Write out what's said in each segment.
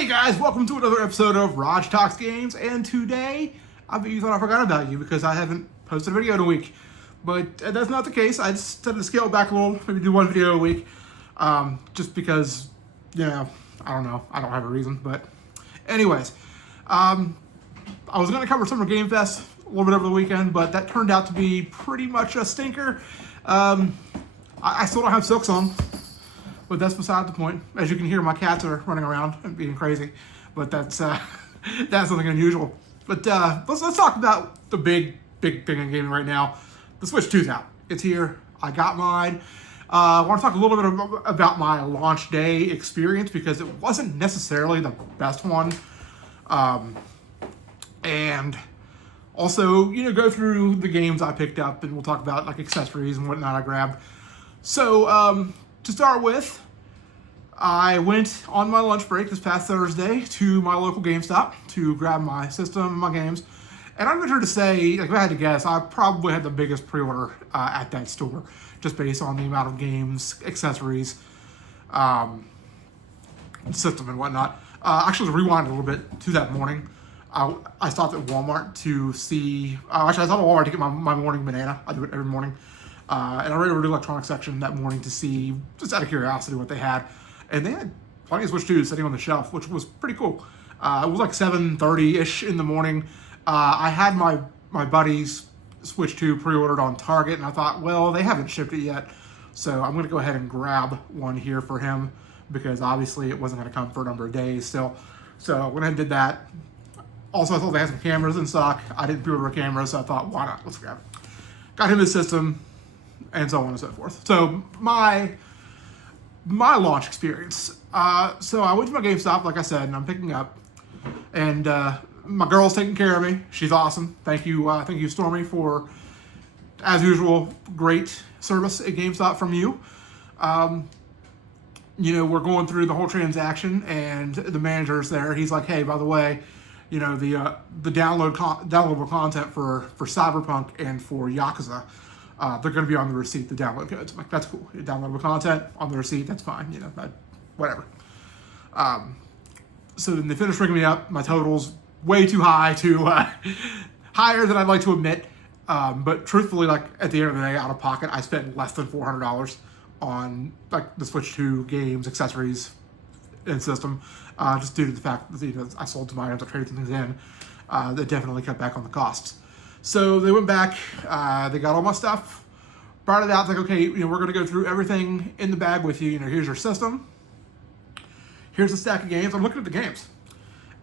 Hey guys, welcome to another episode of Raj Talks Games, and today, I bet you thought I forgot about you because I haven't posted a video in a week. But that's not the case. I just decided to scale it back a little, maybe do one video a week, just because, I don't know, I don't have a reason, but anyways, I was going to cover Summer Game Fest a little bit over the weekend, but that turned out to be pretty much a stinker. I still don't have silks on. But that's beside the point. As you can hear, my cats are running around and being crazy. But that's something unusual. But let's talk about the big thing in gaming right now. The Switch 2's out. It's here. I got mine. I want to talk a little bit about my launch day experience because it wasn't necessarily the best one. And also, go through the games I picked up, and we'll talk about like accessories and whatnot I grabbed. So, to start with, I went on my lunch break this past Thursday to my local GameStop to grab my system and my games. And I'm ventured to say, like if I had to guess, I probably had the biggest pre-order at that store, just based on the amount of games, accessories, system and whatnot. Actually, to rewind a little bit to that morning, I stopped at Walmart to see, actually I stopped at Walmart to get my morning banana. I do it every morning. And I read over the electronics section that morning to see, just out of curiosity, what they had. And they had plenty of Switch 2s sitting on the shelf, which was pretty cool. It was like 7:30-ish in the morning. I had my buddy's Switch 2 pre-ordered on Target, and I thought, well, they haven't shipped it yet. So I'm going to go ahead and grab one here for him, because obviously it wasn't going to come for a number of days still. So I went ahead and did that. Also, I thought they had some cameras in stock. I didn't pre-order a camera, so I thought, why not? Let's grab it. Got him his system, and so on and so forth. So my launch experience. So I went to my GameStop, like I said, and I'm picking up, and my girl's taking care of me. She's awesome. Thank you, Stormy, for, as usual, great service at GameStop from you. We're going through the whole transaction, and the manager's there. He's like, hey, by the way, the downloadable content for Cyberpunk and for Yakuza, they're going to be on the receipt, the download codes. I'm like, that's cool. Downloadable content on the receipt, that's fine. Whatever. So then they finish ringing me up. My total's way too high, higher than I'd like to admit. But truthfully, like at the end of the day, out of pocket, I spent less than $400 on like the Switch 2 games, accessories, and system. Just due to the fact that I sold some items, I traded some things in. That definitely cut back on the costs. So they went back, they got all my stuff, brought it out, like, okay, we're going to go through everything in the bag with you. Here's your system. Here's a stack of games. I'm looking at the games.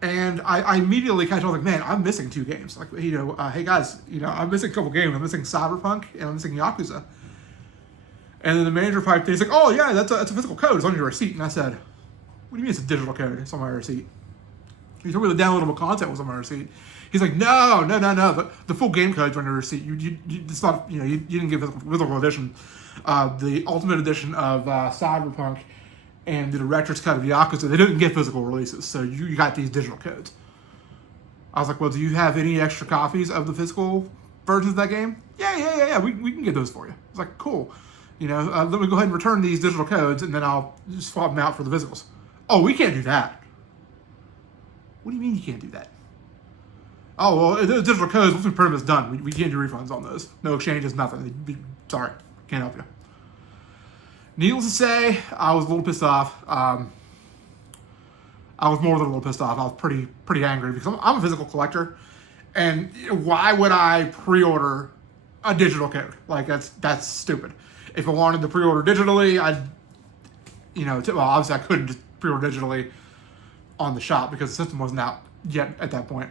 And I immediately catch on, like, man, I'm missing 2 games. Like, hey guys, I'm missing a couple games. I'm missing Cyberpunk and I'm missing Yakuza. And then the manager piped in, he's like, oh yeah, that's a physical code. It's on your receipt. And I said, what do you mean it's a digital code? It's on my receipt. He told me the downloadable content was on my receipt. He's like, no. The full game code's on your receipt. It's not, you didn't get the physical edition. The Ultimate Edition of Cyberpunk and the Director's Cut of Yakuza, they didn't get physical releases, so you got these digital codes. I was like, well, do you have any extra copies of the physical versions of that game? Yeah. We can get those for you. I was like, cool. Let me go ahead and return these digital codes, and then I'll just swap them out for the physicals. Oh, we can't do that. What do you mean you can't do that? Oh, well, the digital codes, once we print them, it's done. We can't do refunds on those. No exchanges, nothing. Sorry, can't help you. Needless to say, I was a little pissed off. I was more than a little pissed off. I was pretty angry because I'm a physical collector. And why would I pre-order a digital code? Like, that's stupid. If I wanted to pre-order digitally, obviously I couldn't just pre-order digitally on the shop because the system wasn't out yet at that point.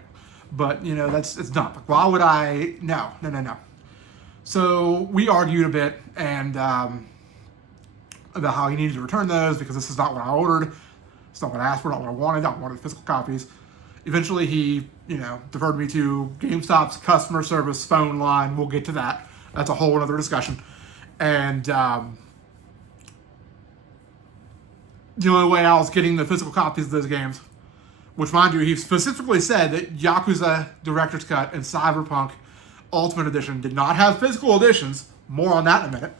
But, it's not. Like, why would I? No. So we argued a bit and about how he needed to return those because this is not what I ordered. It's not what I asked for, not what I wanted. I wanted physical copies. Eventually he, diverted me to GameStop's customer service phone line. We'll get to that. That's a whole other discussion. And the only way I was getting the physical copies of those games, which, mind you, he specifically said that Yakuza Director's Cut and Cyberpunk Ultimate Edition did not have physical editions. More on that in a minute.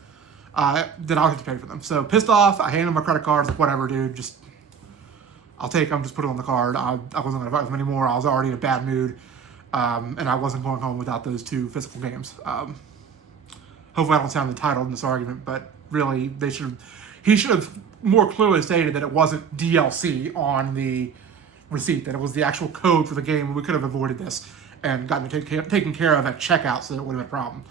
Then I'll have to pay for them. So pissed off. I handed him my credit cards. Like, whatever, dude. Just I'll take them, just put it on the card. I wasn't going to fight with them anymore. I was already in a bad mood, and I wasn't going home without those 2 physical games. Hopefully I don't sound entitled in this argument, but really he should have more clearly stated that it wasn't DLC on the receipt, that it was the actual code for the game, and we could have avoided this and gotten it taken care of at checkout, so that it would have been a problem.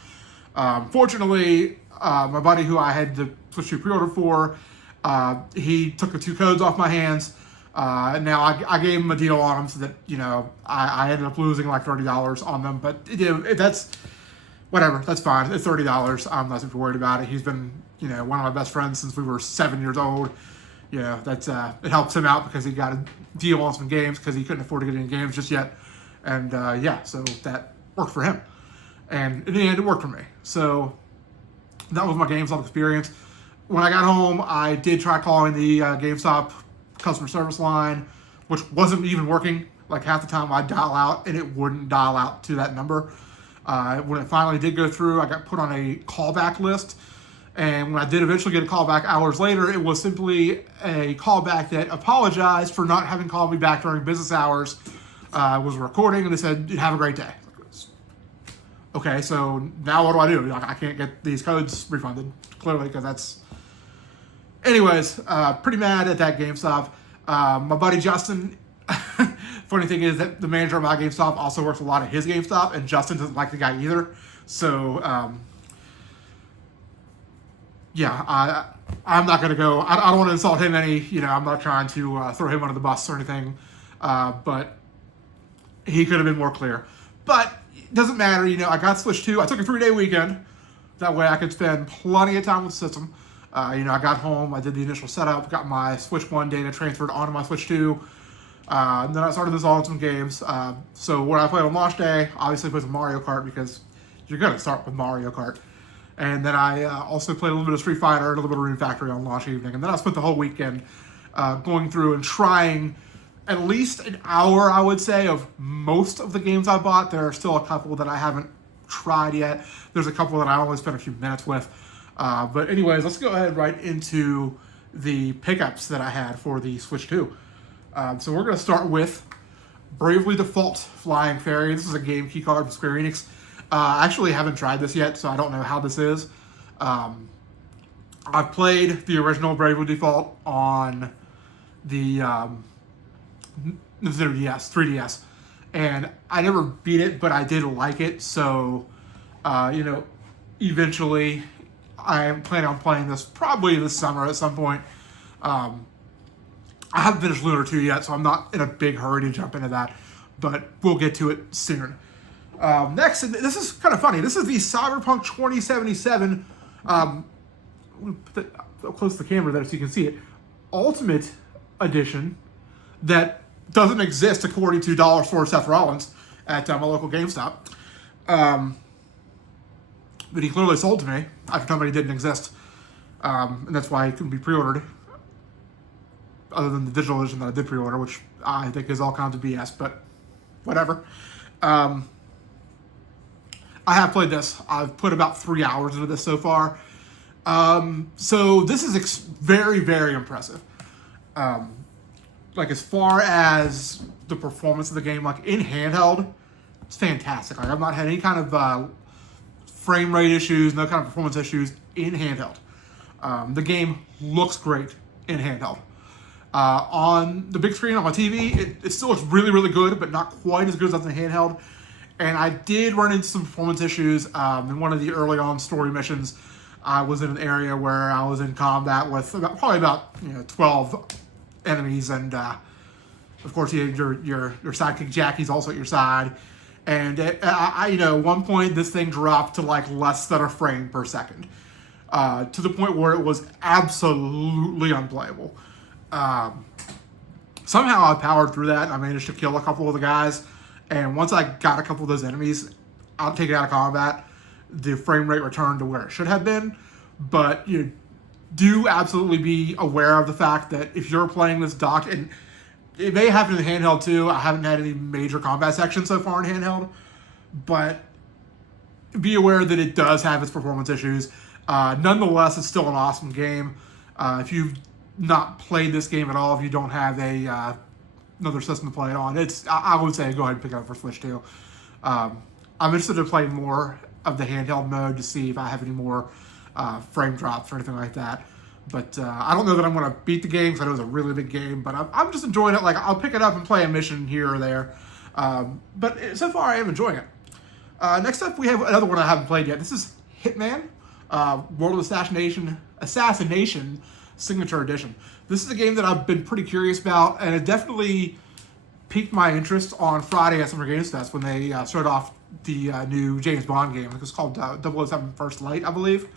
Fortunately, my buddy who I had the Switch 2 pre-order for, he took the 2 codes off my hands. Now I gave him a deal on them so that, I ended up losing like $30 on them, but that's whatever. That's fine. It's $30. I'm not super worried about it. He's been, one of my best friends since we were 7 years old. That's it helps him out because he got a deal on some games because he couldn't afford to get any games just yet. And so that worked for him. And in the end, it worked for me. So that was my GameStop experience. When I got home, I did try calling the GameStop customer service line, which wasn't even working. Like half the time I'd dial out and it wouldn't dial out to that number. When it finally did go through, I got put on a callback list. And when I did eventually get a callback hours later, it was simply a callback that apologized for not having called me back during business hours. Was recording, and they said, "Have a great day." Okay, so now what do I do? I can't get these codes refunded, clearly, because that's... Anyways, pretty mad at that GameStop. My buddy Justin, funny thing is that the manager of my GameStop also works a lot at his GameStop, and Justin doesn't like the guy either. So, I'm not going to go... I don't want to insult him any... I'm not trying to throw him under the bus or anything, but he could have been more clear. But it doesn't matter, I got Switch 2. I took a 3-day weekend. That way I could spend plenty of time with the system. I got home, I did the initial setup, got my Switch 1 data transferred onto my Switch 2. And then I started installing some games. So when I played on launch day, obviously played some Mario Kart because you're going to start with Mario Kart. And then I also played a little bit of Street Fighter, a little bit of Rune Factory on launch evening. And then I spent the whole weekend going through and trying at least an hour, I would say, of most of the games I bought. There are still a couple that I haven't tried yet. There's a couple that I only spent a few minutes with. But anyways, let's go ahead right into the pickups that I had for the Switch 2. So we're going to start with Bravely Default Flying Fairy. This is a game key card from Square Enix. I actually haven't tried this yet, so I don't know how this is. I've played the original Bravely Default on the Nintendo DS, 3DS, and I never beat it, but I did like it. So, eventually, I am planning on playing this probably this summer at some point. I haven't finished Lunar 2 yet, so I'm not in a big hurry to jump into that, but we'll get to it soon. Next, and this is kind of funny. This is the Cyberpunk 2077. I'll put that up close to the camera there so you can see it. Ultimate Edition that doesn't exist according to Dollar Store Seth Rollins at my local GameStop. But he clearly sold to me after telling me it didn't exist. And that's why it couldn't be pre-ordered. Other than the digital edition that I did pre-order, which I think is all kinds of BS, but whatever. I have played this. I've put about 3 hours into this so far. So this is very, very impressive. As far as the performance of the game, in handheld, it's fantastic. I've not had any kind of frame rate issues, no kind of performance issues in handheld. The game looks great in handheld. On the big screen on my TV, it still looks really, really good, but not quite as good as on the handheld. And I did run into some performance issues in one of the early on story missions. I was in an area where I was in combat with probably about 12 enemies, and of course your sidekick Jackie's also at your side. And at one point this thing dropped to less than a frame per second, to the point where it was absolutely unplayable. Somehow I powered through that and I managed to kill a couple of the guys. And once I got a couple of those enemies, I'll take it out of combat, the frame rate returned to where it should have been. But you do absolutely be aware of the fact that if you're playing this dock, and it may happen in the handheld too. I haven't had any major combat sections so far in handheld, but be aware that it does have its performance issues. Nonetheless, it's still an awesome game. If you've not played this game at all, if you don't have a another system to play it on, I would say go ahead and pick it up for Switch 2. I'm interested in playing more of the handheld mode to see if I have any more frame drops or anything like that. But I don't know that I'm going to beat the game because I know it's a really big game. But I'm just enjoying it. Like, I'll pick it up and play a mission here or there. But so far, I am enjoying it. Next up, we have another one I haven't played yet. This is Hitman, World of Assassination Signature Edition. This is a game that I've been pretty curious about, and it definitely piqued my interest on Friday at Summer Games Fest when they showed off the new James Bond game. It was called 007 First Light, I believe,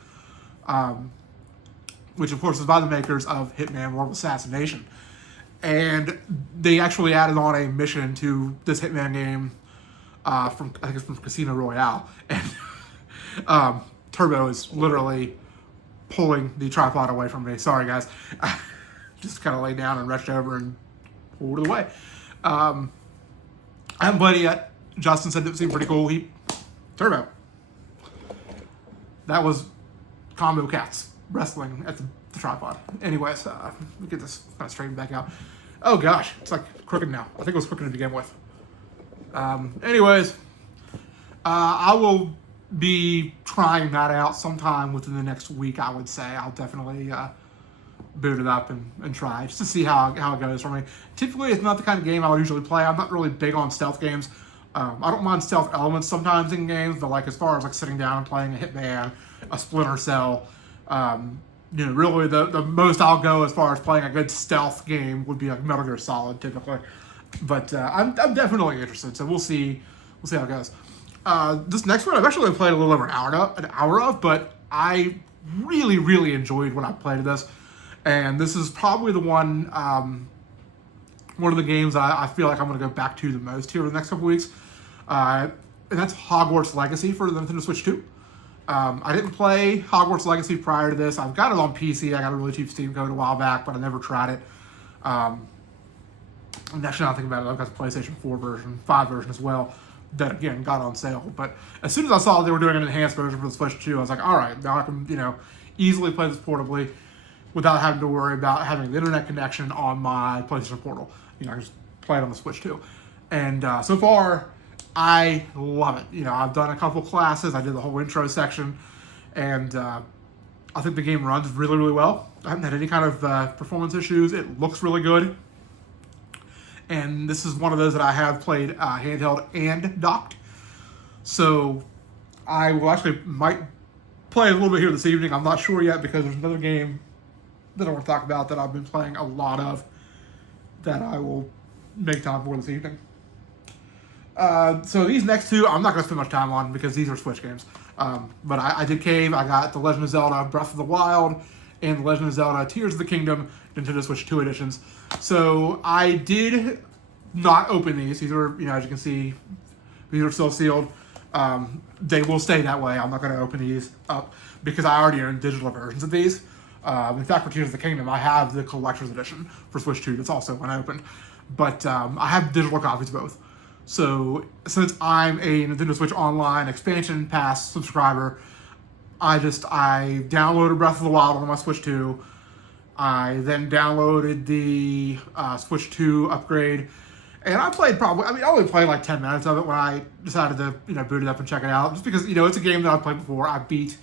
which of course is by the makers of Hitman World of Assassination. And they actually added on a mission to this Hitman game I think it's from Casino Royale. And Turbo is literally pulling the tripod away from me. Sorry, guys. Just kind of laid down and rushed over and pulled it away. I haven't played it yet. Justin said it seemed pretty cool. Turbo. That was combo cats wrestling at the tripod. Anyways, let me get this kind of straightened back out. Oh gosh, it's like crooked now. I think it was crooked to begin with. Anyways, I will be trying that out sometime within the next week, I would say. I'll definitely boot it up and try just to see how it goes for me. Typically, it's not the kind of game I would usually play. I'm not really big on stealth games. I don't mind stealth elements sometimes in games, but like as far as like sitting down and playing a Hitman, a Splinter Cell, really the most I'll go as far as playing a good stealth game would be like Metal Gear Solid typically. But I'm definitely interested, so we'll see how it goes. This next one I've actually only played a little over an hour of, but I really, really enjoyed when I played this. And this is probably the one of the games I feel like I'm going to go back to the most here over the next couple weeks. And that's Hogwarts Legacy for the Nintendo Switch 2. I didn't play Hogwarts Legacy prior to this. I've got it on PC. I got a really cheap Steam code a while back, but I never tried it. And actually, now thinking about it, I've got the PlayStation 4 version, 5 version as well, that again got on sale. But as soon as I saw they were doing an enhanced version for the Switch 2, I was like, all right, now I can easily play this portably without having to worry about having the internet connection on my PlayStation Portal. I can just play it on the Switch 2. And so far, I love it. I've done a couple classes. I did the whole intro section, and I think the game runs really, really well. I haven't had any kind of performance issues. It looks really good. And this is one of those that I have played handheld and docked. So I might play a little bit here this evening. I'm not sure yet because there's another game that I want to talk about that I've been playing a lot of that I will make time for this evening. So these next two, I'm not going to spend much time on because these are Switch games. But I did cave. I got The Legend of Zelda Breath of the Wild and The Legend of Zelda Tears of the Kingdom Nintendo Switch 2 editions. So I did not open these. These are, as you can see, these are still sealed. They will stay that way. I'm not going to open these up because I already own digital versions of these. In fact, for Tears of the Kingdom, I have the collector's edition for Switch 2 that's also unopened. But I have digital copies of both. So since I'm a Nintendo Switch Online expansion pass subscriber, I downloaded Breath of the Wild on my Switch 2. I then downloaded the Switch 2 upgrade, and I only played like 10 minutes of it when I decided to boot it up and check it out, just because it's a game that I've played before. I beat.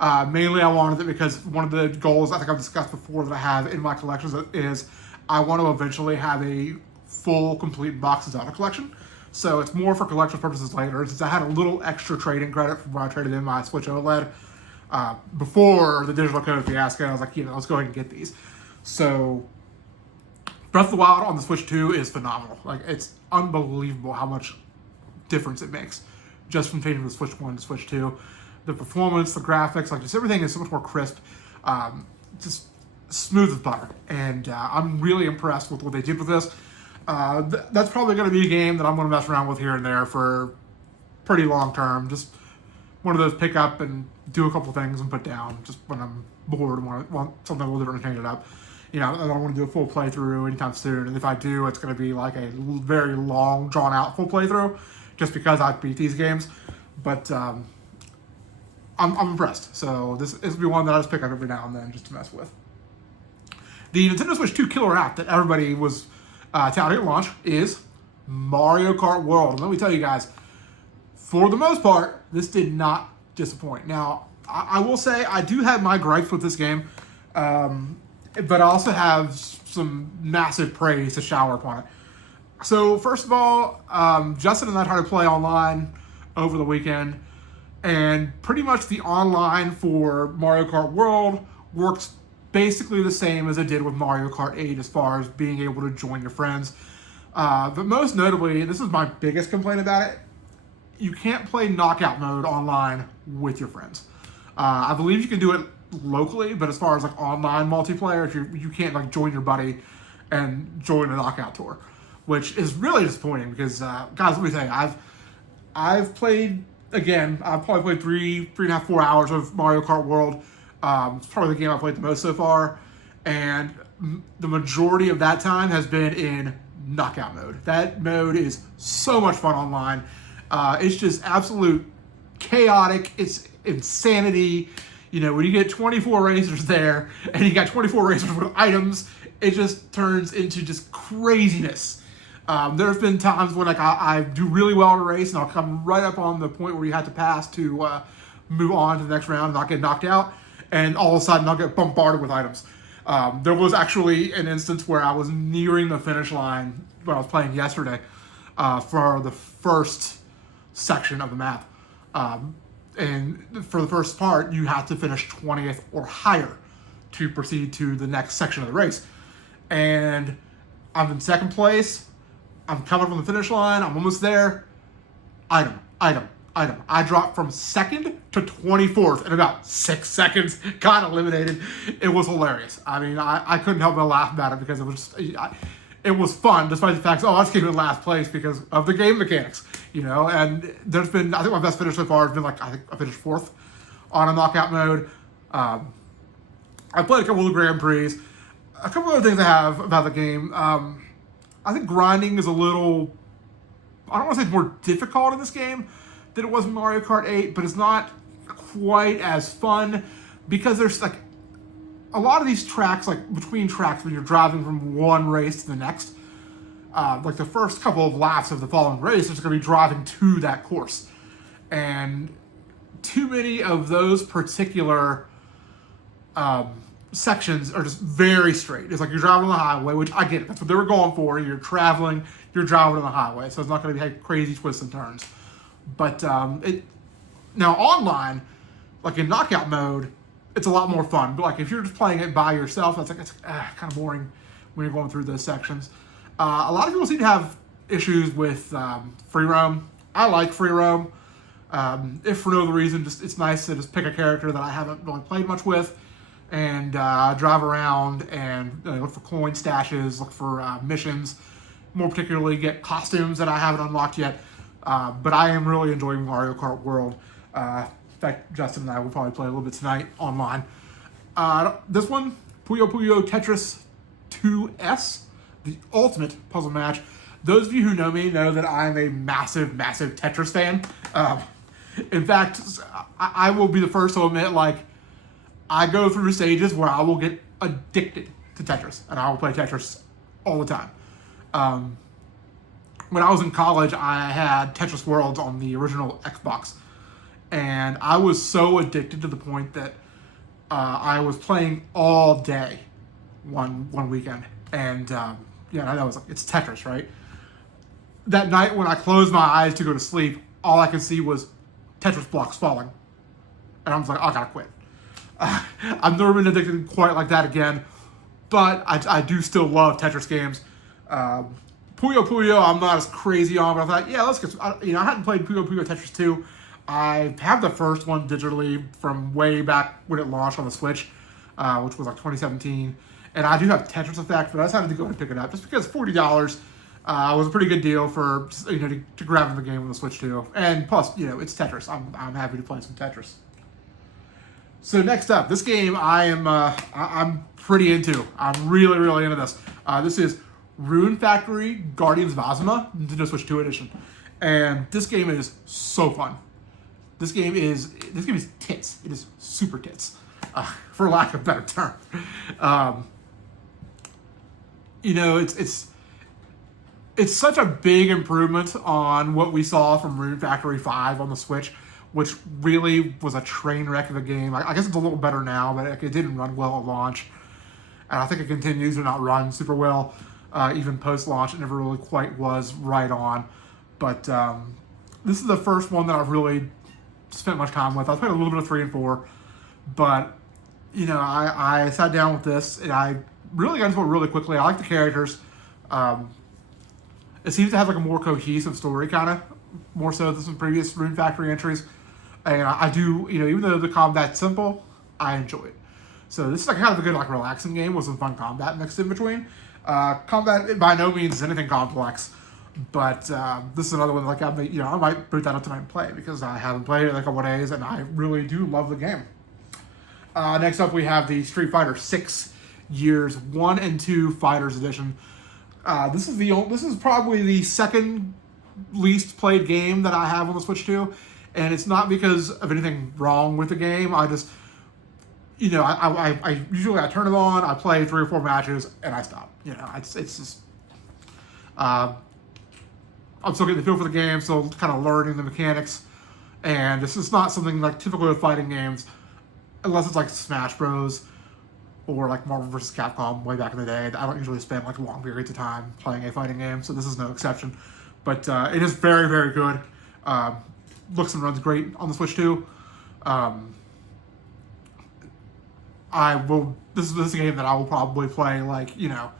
Mainly, I wanted it because one of the goals I think I've discussed before that I have in my collections is I want to eventually have a full, complete box of Zelda collection. So it's more for collection purposes later. Since I had a little extra trading credit from when I traded in my Switch OLED before the digital code fiasco, I was like, let's go ahead and get these. So Breath of the Wild on the Switch 2 is phenomenal. Like, it's unbelievable how much difference it makes just from changing the Switch 1 to Switch 2. The performance, the graphics, just everything is so much more crisp. Just smooth as butter. And I'm really impressed with what they did with this. That's probably going to be a game that I'm going to mess around with here and there for pretty long term. Just one of those pick up and do a couple things and put down just when I'm bored and want something a little different and change it up. I don't want to do a full playthrough anytime soon. And if I do, it's going to be like a very long, drawn out full playthrough just because I beat these games. But I'm impressed. So this will be one that I just pick up every now and then just to mess with. The Nintendo Switch 2 killer app that everybody was touting at launch is Mario Kart World. And let me tell you guys, for the most part, this did not disappoint. Now, I will say I do have my gripes with this game, but I also have some massive praise to shower upon it. So first of all, Justin and I tried to play online over the weekend, and pretty much the online for Mario Kart World works basically the same as it did with Mario Kart 8 as far as being able to join your friends. But most notably, this is my biggest complaint about it, you can't play knockout mode online with your friends. I believe you can do it locally, but as far as like online multiplayer, if you can't like join your buddy and join a knockout tour, which is really disappointing because guys, let me tell you, I've played again. I've probably played 3.5, 4 hours of Mario Kart World. It's probably the game I've played the most so far, and the majority of that time has been in knockout mode. That mode is so much fun online. It's just absolute chaotic. It's insanity. You know, when you get 24 racers there and you got 24 racers with items, it just turns into just craziness. There's been times when like I do really well in a race and I'll come right up on the point where you have to pass to move on to the next round and not get knocked out, and all of a sudden I'll get bombarded with items. There was actually an instance where I was nearing the finish line when I was playing yesterday for the first section of the map. And for the first part, you have to finish 20th or higher to proceed to the next section of the race. And I'm in second place. I'm coming from the finish line. I'm almost there. Item. I dropped from second to 24th in about 6 seconds. Got eliminated. It was hilarious. I mean, I couldn't help but laugh about it because it was just, it was fun, despite the fact, I just came in last place because of the game mechanics, you know. And there's been, I think my best finish so far has been like, I think I finished 4th on a knockout mode. I played a couple of the Grand Prix. A couple other things I have about the game. I think grinding is a little, I don't want to say it's more difficult in this game than it was in Mario Kart 8, but it's not quite as fun because there's like a lot of these tracks, like between tracks when you're driving from one race to the next, like the first couple of laps of the following race, there's going to be driving to that course. And too many of those particular sections are just very straight. It's like you're driving on the highway, which I get it. That's what they were going for. You're traveling, you're driving on the highway, so it's not going to be crazy twists and turns. But now online, like in knockout mode, it's a lot more fun. But like if you're just playing it by yourself, that's like it's kind of boring when you're going through those sections. A lot of people seem to have issues with free roam. I like free roam. If for no other reason, just it's nice to just pick a character that I haven't really played much with and drive around and look for coin stashes, look for missions, more particularly get costumes that I haven't unlocked yet. But I am really enjoying Mario Kart World. In fact, Justin and I will probably play a little bit tonight online. This one, Puyo Puyo Tetris 2S, the ultimate puzzle match. Those of you who know me know that I'm a massive, massive Tetris fan. In fact, I will be the first to admit, like, I go through stages where I will get addicted to Tetris, and I will play Tetris all the time. When I was in college, I had Tetris Worlds on the original Xbox, and I was so addicted to the point that I was playing all day one weekend. And yeah, I was like, it's Tetris, right? That night when I closed my eyes to go to sleep, all I could see was Tetris blocks falling, and I was like, I gotta quit. I've never been addicted quite like that again, but I do still love Tetris games. Puyo Puyo, I'm not as crazy on, but I thought, yeah, let's get. I hadn't played Puyo Puyo Tetris 2. I have the first one digitally from way back when it launched on the Switch, which was like 2017. And I do have Tetris Effect, but I decided to go and pick it up just because $40 was a pretty good deal for to grab in the game on the Switch too. And plus, it's Tetris. I'm happy to play some Tetris. So next up, this game I'm pretty into. I'm really, really into this. This is Rune Factory Guardians of Ozma, Nintendo Switch 2 edition. And this game is so fun. This game is tits. It is super tits, for lack of a better term. you know, it's such a big improvement on what we saw from Rune Factory 5 on the Switch, which really was a train wreck of a game. I guess it's a little better now, but it didn't run well at launch. And I think it continues to not run super well, even post-launch. It never really quite was right on. But this is the first one that I've really spent much time with. I played a little bit of 3 and 4, but, you know, I sat down with this, and I really got into it really quickly. I like the characters. It seems to have like a more cohesive story, kind of, more so than some previous Rune Factory entries. And I do, you know, even though the combat's simple, I enjoy it. So this is like kind of a good like relaxing game with some fun combat mixed in between. Combat by no means is anything complex, but this is another one like I might boot that up tonight and play because I haven't played it in a couple of days and I really do love the game. Next up we have the Street Fighter 6 Years 1 and 2 Fighters Edition. This is probably the second least played game that I have on the Switch 2, and it's not because of anything wrong with the game. I just, you know, I usually I turn it on, I play 3 or 4 matches, and I stop. You know, it's just, I'm still getting the feel for the game, still kind of learning the mechanics, and this is not something like typical with fighting games, unless it's like Smash Bros. Or like Marvel vs. Capcom way back in the day. I don't usually spend like long periods of time playing a fighting game, so this is no exception. But it is very, very good. Looks and runs great on the Switch 2. This is a game that I will probably play like, you know,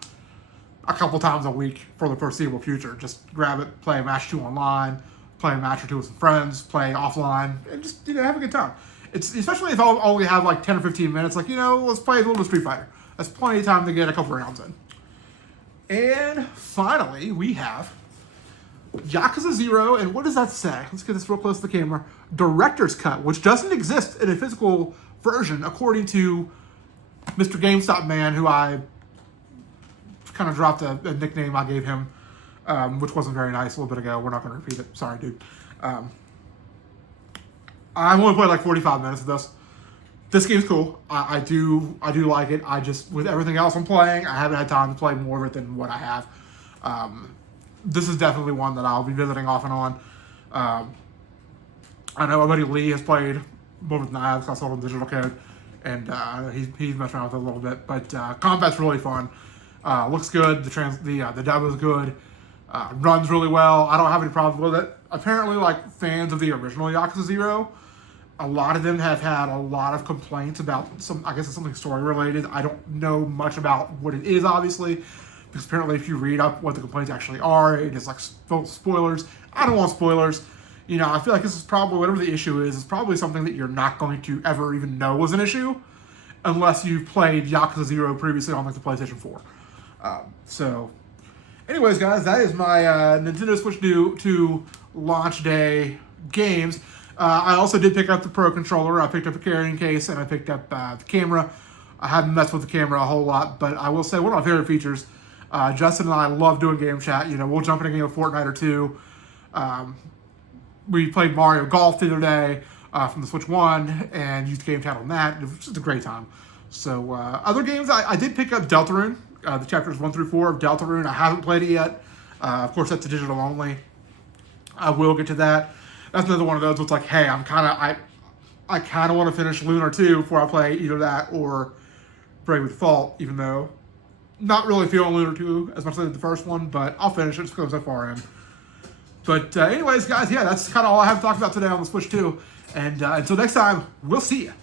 a couple times a week for the foreseeable future. Just grab it, play a match 2 online, play a match or 2 with some friends, play offline, and just, you know, have a good time. It's especially if I'll only have like 10 or 15 minutes, like, you know, let's play a little bit of Street Fighter. That's plenty of time to get a couple rounds in. And finally, we have Yakuza 0, and what does that say? Let's get this real close to the camera. Director's Cut, which doesn't exist in a physical version, according to Mr. GameStop Man, who I kind of dropped a nickname I gave him, which wasn't very nice a little bit ago. We're not going to repeat it. Sorry, dude. I've only played like 45 minutes of this. This game's cool. I do like it. I just, with everything else I'm playing, I haven't had time to play more of it than what I have. This is definitely one that I'll be visiting off and on. I know my buddy Lee has played more than I have because I sold him digital code, and he's messed around with it a little bit. But combat's really fun. Looks good. The dub is good. Runs really well. I don't have any problems with it. Apparently, like fans of the original Yakuza 0, a lot of them have had a lot of complaints about I guess it's something story related. I don't know much about what it is, obviously, because apparently if you read up what the complaints actually are, it is like full spoilers. I don't want spoilers. You know, I feel like this is probably, whatever the issue is, it's probably something that you're not going to ever even know was an issue unless you've played Yakuza 0 previously on like the PlayStation 4. So, anyways, guys, that is my Nintendo Switch 2 launch day games. I also did pick up the Pro Controller. I picked up a carrying case, and I picked up the camera. I haven't messed with the camera a whole lot, but I will say one of my favorite features, Justin and I love doing game chat. You know, we'll jump in a game of Fortnite or 2. We played Mario Golf the other day from the Switch 1 and used game chat on that. It was just a great time. So other games, I did pick up Deltarune, the chapters 1 through 4 of Deltarune. I haven't played it yet. Of course, that's a digital only. I will get to that. That's another one of those. It's like, hey, I kind of want to finish Lunar 2 before I play either that or Bravely Default, even though not really feeling Lunar 2 as much as I did the first one, but I'll finish it just because I'm so far in. But anyways, guys, yeah, that's kind of all I have to talk about today on the Switch 2. And until next time, we'll see you.